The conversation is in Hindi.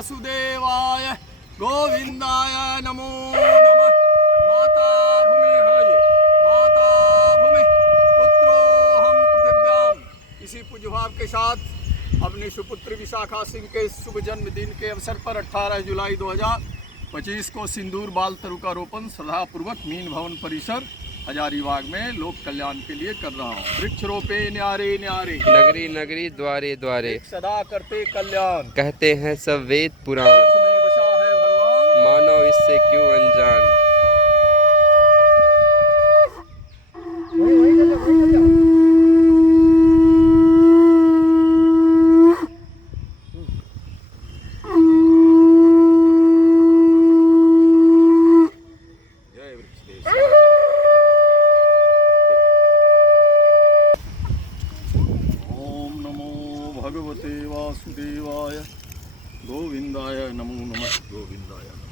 वासुदेवाय गोविंदाय नमो नमः। माता भूमि है ये, माता भूमि पुत्रोहम पृथिव्याम। इसी पूज्य भाव के साथ अपने सुपुत्र विशाखा सिंह के शुभ जन्मदिन के अवसर पर 18 जुलाई 2025 को सिंदूर बाल तरुकारोपण श्रद्धापूर्वक मीन भवन परिसर हजारीबाग में लोक कल्याण के लिए कर रहा हूँ। वृक्ष रोपे न्यारे न्यारे, नगरी नगरी द्वारे द्वारे, सदा करते कल्याण। कहते हैं सब वेद पुराण, इसमें बसा है भगवान, मानव इससे क्यों अनजान। जय वृक्ष देश। ओम नमो भगवते वासुदेवाय गोविंदाय नमो नमः। गोविंदाय नमः।